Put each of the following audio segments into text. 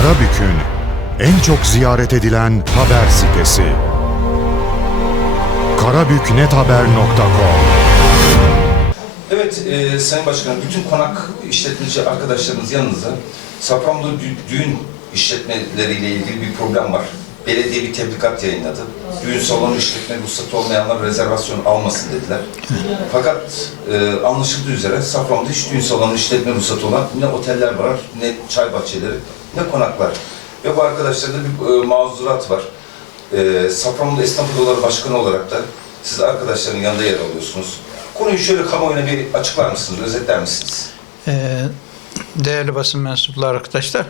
Karabük'ün en çok ziyaret edilen haber sitesi. karabüknethaber.com Evet e, Sayın Başkanım, bütün konak işletmeci arkadaşlarımız yanınızda. Safranbolu dü- düğün işletmeleriyle ilgili bir problem var. Belediye bir tebligat yayınladı. Düğün salonu işletme ruhsatı olmayanlar rezervasyon almasın dediler. Fakat e, anlaşıldığı üzere Safranbolu'da hiç düğün salonu işletme ruhsatı olan ne oteller var, ne çay bahçeleri, ne konaklar. Ve bu arkadaşlarda bir e, mazurat var. E, Safranbolu Esnaf Odaları Başkanı olarak da siz arkadaşların yanında yer alıyorsunuz. Konuyu şöyle kamuoyuna bir açıklar mısınız, özetler misiniz? Ee, Değerli basın mensupları arkadaşlar,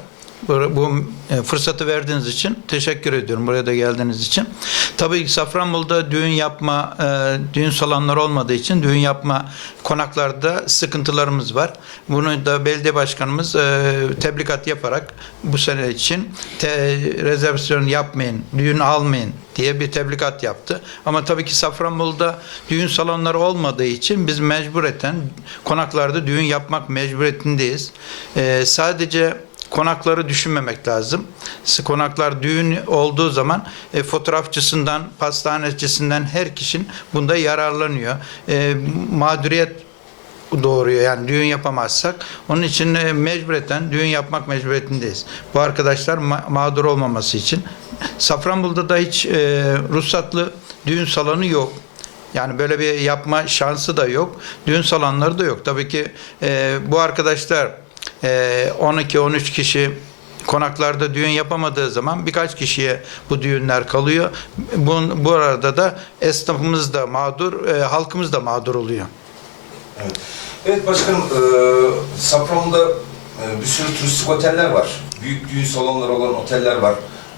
bu, e, fırsatı verdiğiniz için teşekkür ediyorum buraya da geldiğiniz için. Tabii Safranbolu'da düğün yapma, e, düğün salonları olmadığı için düğün yapma konaklarda sıkıntılarımız var. Bunu da belediye başkanımız e, tebligat yaparak bu sene için te, rezervasyon yapmayın, düğün almayın diye bir tebligat yaptı. Ama tabii ki Safranbolu'da düğün salonları olmadığı için biz mecbureten konaklarda düğün yapmak mecburiyetindeyiz. Ee, sadece konakları düşünmemek lazım. Konaklar düğün olduğu zaman e, fotoğrafçısından, pastanecisinden her kişinin bunda yararlanıyor. E, mağduriyet doğuruyor. Yani düğün yapamazsak. Onun için e, mecburiyetten düğün yapmak mecburiyetindeyiz. Bu arkadaşlar ma- mağdur olmaması için. Safranbolu'da da hiç e, ruhsatlı düğün salonu yok. Yani böyle bir yapma şansı da yok. Düğün salonları da yok. Tabii ki e, bu arkadaşlar 12-13 kişi konaklarda düğün yapamadığı zaman birkaç kişiye bu düğünler kalıyor. Bu, bu arada da esnafımız da mağdur, e, halkımız da mağdur oluyor. Evet, evet başkanım, e, Safranbolu'da e, bir sürü turistik oteller var. Büyük düğün salonları olan oteller var.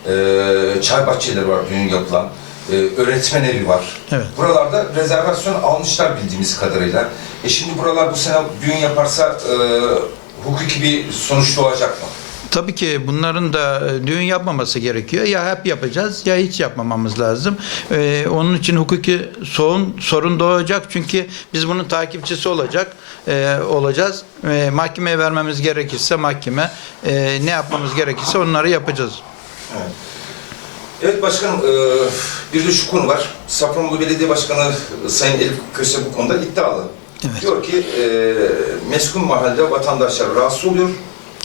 E, çay bahçeleri var düğün yapılan. E, öğretmen evi var. Evet. Buralarda rezervasyon almışlar bildiğimiz kadarıyla. E şimdi buralar bu sene düğün yaparsa e, hukuki bir sonuç doğacak mı? Tabii ki bunların da e, düğün yapmaması gerekiyor. Ya hep yapacağız ya hiç yapmamamız lazım. Ee, onun için hukuki sorun, sorun doğacak. Çünkü biz bunun takipçisi olacak e, olacağız. E, mahkemeye vermemiz gerekirse mahkeme e, ne yapmamız gerekirse onları yapacağız. Evet. Evet başkanım, e, bir de şu konu var. Safranbolu Belediye Başkanı Sayın Elif Köse bu konuda iddialı. Evet. Diyor ki e, meskun mahallede vatandaşlar rahatsız oluyor.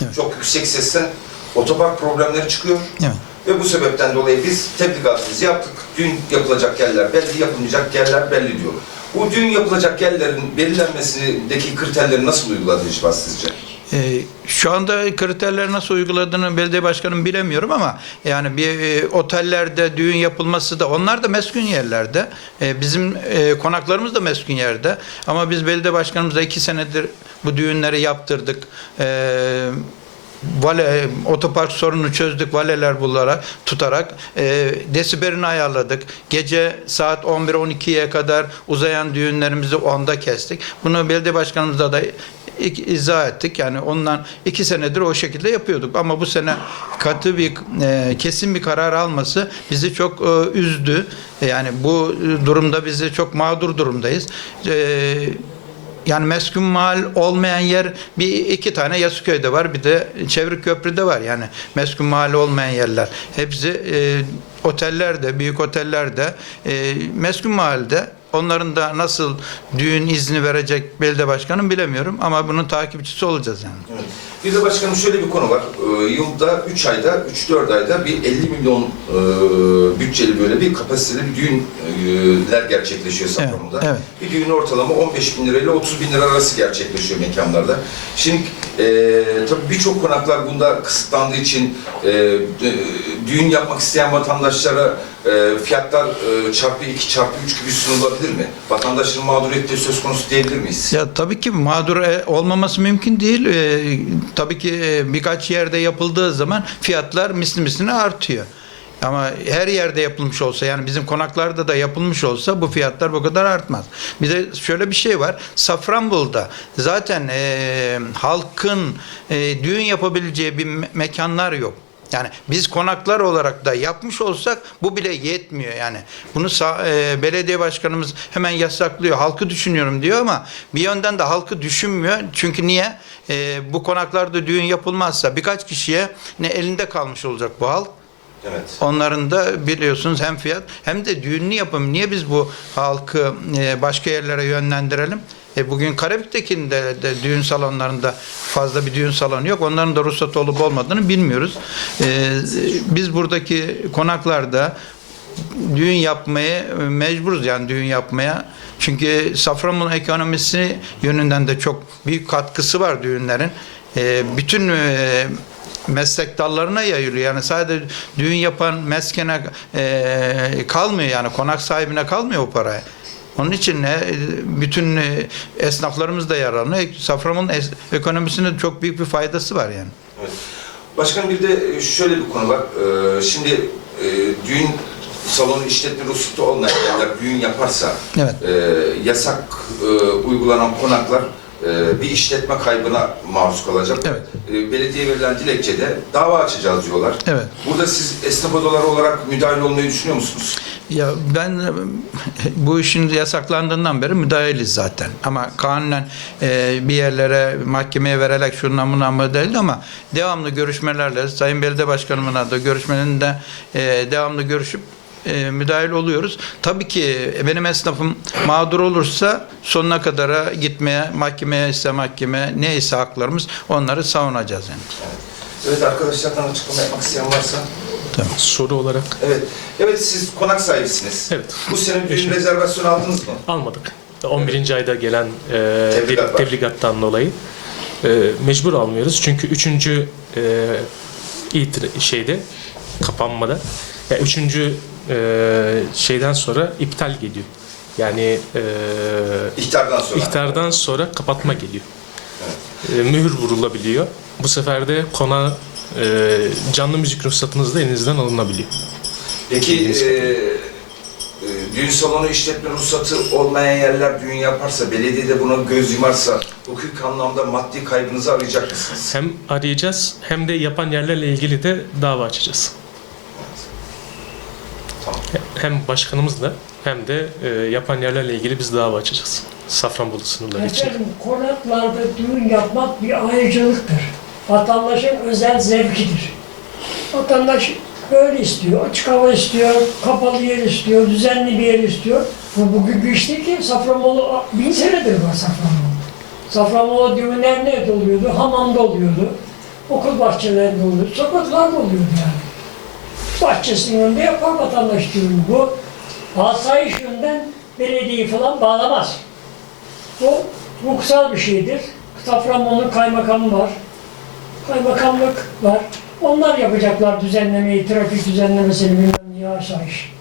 Evet. Çok yüksek sesten otopark problemleri çıkıyor. Evet. Ve bu sebepten dolayı biz tebligatımızı yaptık. Düğün yapılacak yerler belli, yapılmayacak yerler belli diyor. Bu düğün yapılacak yerlerin belirlenmesindeki kriterleri nasıl uyguladı acaba sizce? Ee, şu anda kriterleri nasıl uyguladığını belediye başkanım bilemiyorum ama yani bir e, otellerde düğün yapılması da onlar da meskun yerlerde. E, bizim e, konaklarımız da meskun yerde. Ama biz belediye başkanımızla iki senedir bu düğünleri yaptırdık. E, Vale, otopark sorununu çözdük valeler bularak, tutarak. E, ayarladık. Gece saat 11-12'ye kadar uzayan düğünlerimizi onda kestik. Bunu belediye başkanımızla da izah ettik. Yani ondan iki senedir o şekilde yapıyorduk. Ama bu sene katı bir e, kesin bir karar alması bizi çok e, üzdü. Yani bu e, durumda bizi çok mağdur durumdayız. E, yani meskun mahal olmayan yer bir iki tane Yasuköy'de var bir de Çevrik Köprü'de var yani meskun mahal olmayan yerler. Hepsi e, otellerde, büyük otellerde, e, meskun mahalde onların da nasıl düğün izni verecek belediye başkanım bilemiyorum ama bunun takipçisi olacağız yani. Evet. Bir de başkanım şöyle bir konu var. Ee, yılda 3 ayda, 3-4 ayda bir 50 milyon e, bütçeli böyle bir kapasiteli bir düğünler gerçekleşiyor Safranbolu'da. evet. Bir düğün ortalama 15 bin lirayla 30 bin lira arası gerçekleşiyor mekanlarda. Şimdi e, tabii birçok konaklar bunda kısıtlandığı için e, düğün yapmak isteyen vatandaşlara e, fiyatlar e, çarpı 2 çarpı 3 gibi sunulabilir mi? Vatandaşın mağduriyeti söz konusu diyebilir miyiz? Ya tabii ki mağdur e, olmaması mümkün değil. E, tabii ki e, birkaç yerde yapıldığı zaman fiyatlar misli misline artıyor. Ama her yerde yapılmış olsa yani bizim konaklarda da yapılmış olsa bu fiyatlar bu kadar artmaz. Bir de şöyle bir şey var. Safranbolu'da zaten e, halkın e, düğün yapabileceği bir me- mekanlar yok. Yani biz konaklar olarak da yapmış olsak bu bile yetmiyor yani. Bunu e, belediye başkanımız hemen yasaklıyor. Halkı düşünüyorum diyor ama bir yönden de halkı düşünmüyor. Çünkü niye? E, bu konaklarda düğün yapılmazsa birkaç kişiye ne elinde kalmış olacak bu halk. Evet. Onların da biliyorsunuz hem fiyat hem de düğünlü yapım. Niye biz bu halkı e, başka yerlere yönlendirelim? E bugün Karabük'tekinde de düğün salonlarında fazla bir düğün salonu yok. Onların da ruhsat olup olmadığını bilmiyoruz. E, biz buradaki konaklarda düğün yapmayı mecburuz yani düğün yapmaya. Çünkü Safranbolu ekonomisi yönünden de çok büyük katkısı var düğünlerin. E, bütün e, meslek dallarına yayılıyor. Yani sadece düğün yapan meskene e, kalmıyor yani konak sahibine kalmıyor o paraya. Onun için ne bütün e, esnaflarımız da yararlanıyor. Safranbolu'nun es- ekonomisine çok büyük bir faydası var yani. Evet. Başkanım bir de şöyle bir konu var. Ee, Şimdi e, düğün salonu işletme ruhsatı olmayan yerler düğün yaparsa Evet. e, yasak e, uygulanan konaklar e, bir işletme kaybına maruz kalacak. Evet. E, belediye verilen dilekçede dava açacağız diyorlar. Evet. Burada siz esnaf odaları olarak müdahil olmayı düşünüyor musunuz? Ya ben e, bu işin yasaklandığından beri müdahiliz zaten. Ama kanunen e, bir yerlere mahkemeye vererek şundan bundan mı değil ama devamlı görüşmelerle Sayın Belediye Başkanımla da görüşmelerinde e, devamlı görüşüp e, müdahil oluyoruz. Tabii ki benim esnafım mağdur olursa sonuna kadar gitmeye, mahkemeye ise mahkeme, neyse haklarımız onları savunacağız yani. Evet arkadaşlardan açıklama yapmak isteyen varsa. Soru olarak Evet. Evet siz konak sahibisiniz. Evet. Bu sene düğün Eşim. rezervasyonu aldınız mı? almadık. 11. ayda gelen e, Tebligat var. tebligattan dolayı e, mecbur almıyoruz. Çünkü 3. E, itir- şeyde kapanmada ya 3. E, şeyden sonra iptal geliyor. Yani e, İhtardan sonra. ihtardan sonra kapatma geliyor. E, mühür vurulabiliyor. Bu sefer de kona e, canlı müzik ruhsatınız da elinizden alınabiliyor. Peki e, e, düğün salonu işletme ruhsatı olmayan yerler düğün yaparsa, belediye de buna göz yumarsa hukuki anlamda maddi kaybınızı arayacak mısınız? Hem arayacağız hem de yapan yerlerle ilgili de dava açacağız. Tamam. Hem başkanımızla hem de e, yapan yerlerle ilgili biz dava açacağız. Safranbolu sınırları için. Efendim konaklarda düğün yapmak bir ayrıcalıktır. Vatandaşın özel zevkidir. Vatandaş böyle istiyor, açık hava istiyor, kapalı yer istiyor, düzenli bir yer istiyor. Bu bugün güç değil ki Safranbolu bin senedir var Safranbolu. Safranbolu düğünler nerede oluyordu? Hamamda oluyordu. Okul bahçelerinde oluyordu, sokaklarda oluyordu yani. Bahçesinin önünde yapar vatandaş düğünü. Bu asayiş yönden belediyeyi falan bağlamaz. Bu hukuksal bir şeydir. Safranbolu'nun kaymakamı var. Kaymakamlık var. Onlar yapacaklar düzenlemeyi, trafik düzenlemesini bilmem ne asayiş.